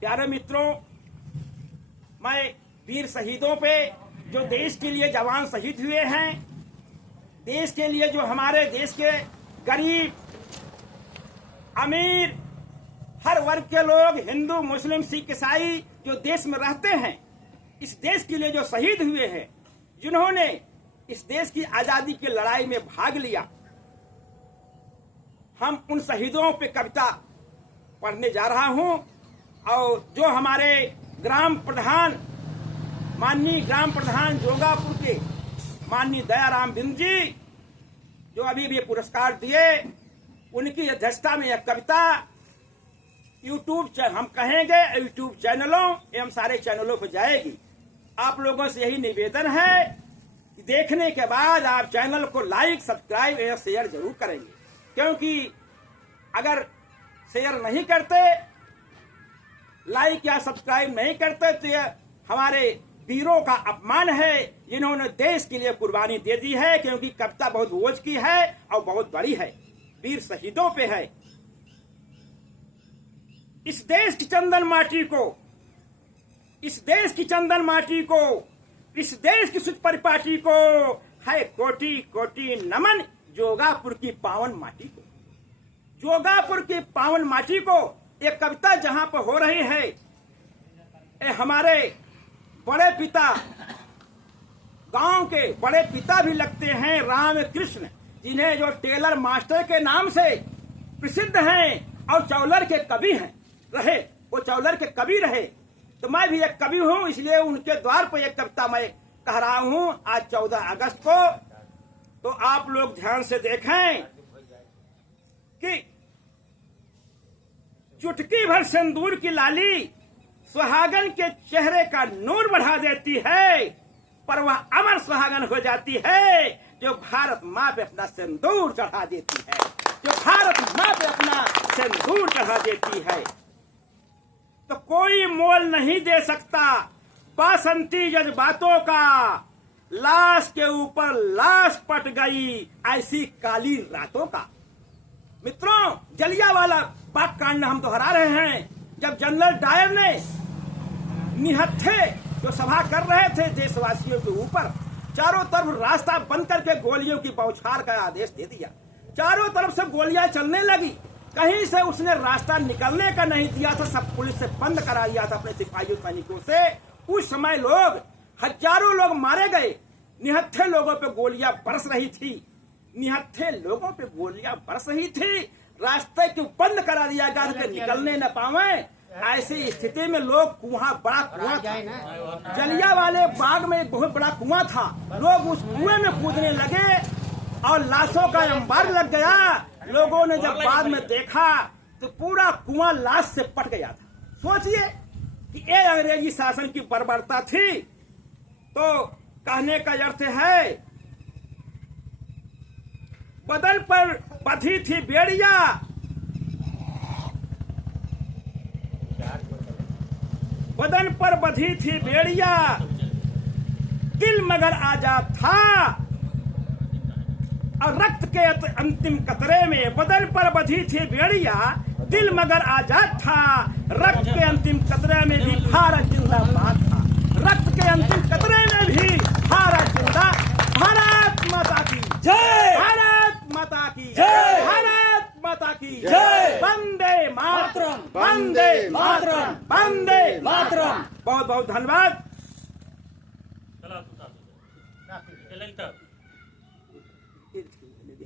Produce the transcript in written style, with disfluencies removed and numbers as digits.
प्यारे मित्रों, मैं वीर शहीदों पे जो देश के लिए जवान शहीद हुए हैं, देश के लिए जो हमारे देश के गरीब अमीर हर वर्ग के लोग, हिंदू मुस्लिम सिख ईसाई जो देश में रहते हैं, इस देश के लिए जो शहीद हुए हैं, जिन्होंने इस देश की आजादी की लड़ाई में भाग लिया, हम उन शहीदों पे कविता पढ़ने जा रहा हूं। और जो हमारे ग्राम प्रधान, माननीय ग्राम प्रधान जोगापुर के माननीय दयाराम बिंद जी, जो अभी भी पुरस्कार दिए, उनकी अध्यक्षता में यह कविता यूट्यूब हम कहेंगे यूट्यूब चैनलों एवं सारे चैनलों पर जाएगी। आप लोगों से यही निवेदन है कि देखने के बाद आप चैनल को लाइक, सब्सक्राइब एवं शेयर जरूर करेंगे, क्योंकि अगर शेयर नहीं करते, लाइक या सब्सक्राइब नहीं करते, तो यह हमारे वीरों का अपमान है जिन्होंने देश के लिए कुर्बानी दे दी है। क्योंकि कविता बहुत बोझ की है और बहुत बड़ी है, वीर शहीदों पे है। इस देश की चंदन माटी को, इस देश की चंदन माटी को, इस देश की सुच परिपाटी को है कोटि कोटि नमन जोगापुर की पावन माटी को। जोगापुर की पावन माटी को एक कविता जहां पर हो रही है, हमारे बड़े पिता, गांव के बड़े पिता भी लगते हैं रामकृष्ण, जिन्हें जो टेलर मास्टर के नाम से प्रसिद्ध हैं और चौलर के कवि हैं रहे, वो चौलर के कवि रहे। तो मैं भी एक कवि हूं, इसलिए उनके द्वार पर एक कविता मैं कह रहा हूं आज 14 अगस्त को। तो आप लोग ध्यान से देखें कि चुटकी भर सिंदूर की लाली सुहागन के चेहरे का नूर बढ़ा देती है, पर वह अमर सुहागन हो जाती है जो भारत माँ पे अपना सिंदूर चढ़ा देती है, जो भारत माँ पे अपना सिंदूर चढ़ा देती है। तो कोई मोल नहीं दे सकता बासंती जज्बातों का, लाश के ऊपर लाश पट गई ऐसी काली रातों का। मित्रों, जलियांवाला बाग कांड हम दोहरा रहे हैं। जब जनरल डायर ने निहत्थे जो सभा कर रहे थे देशवासियों के ऊपर, चारों तरफ रास्ता बंद करके गोलियों की बौछार का आदेश दे दिया। चारों तरफ से गोलियां चलने लगी, कहीं से उसने रास्ता निकलने का नहीं दिया था, सब पुलिस से बंद करा दिया था अपने सिपाहियों सैनिकों से। उस समय लोग, हजारों लोग मारे गए, निहत्थे लोगों पे गोलियां बरस रही थी, निहत्थे लोगों पे गोलियां बरस रही थी, रास्ते को बंद करा दिया गया था, निकलने न पावे। ऐसी स्थिति में लोग बड़ा कुआं था, जलियांवाले बाग में एक बहुत बड़ा कुआं था, लोग उस कुएं में कूदने लगे और लाशों का अंबार लग गया। लोगों ने जब बाद में देखा तो पूरा कुआं लाश से पट गया था। सोचिए कि ये अंग्रेजी शासन की बर्बरता थी। तो कहने का अर्थ है, बदन पर बंधी थी बेड़िया, बदन पर बंधी थी बेड़िया, दिल मगर आजाद था और रक्त के अंतिम कतरे में। बदन पर बंधी थी बेड़िया, दिल मगर आजाद था, रक्त के अंतिम कतरे में भी भारत जिंदाबाद था, रक्त के अंतिम कतरे में भी भारत जिंदा। भारत माता की जय, भारत माता की जय, भारत माता की जय, वंदे मातरम, वंदे मातरम, वंदे मातरम। बहुत बहुत धन्यवाद।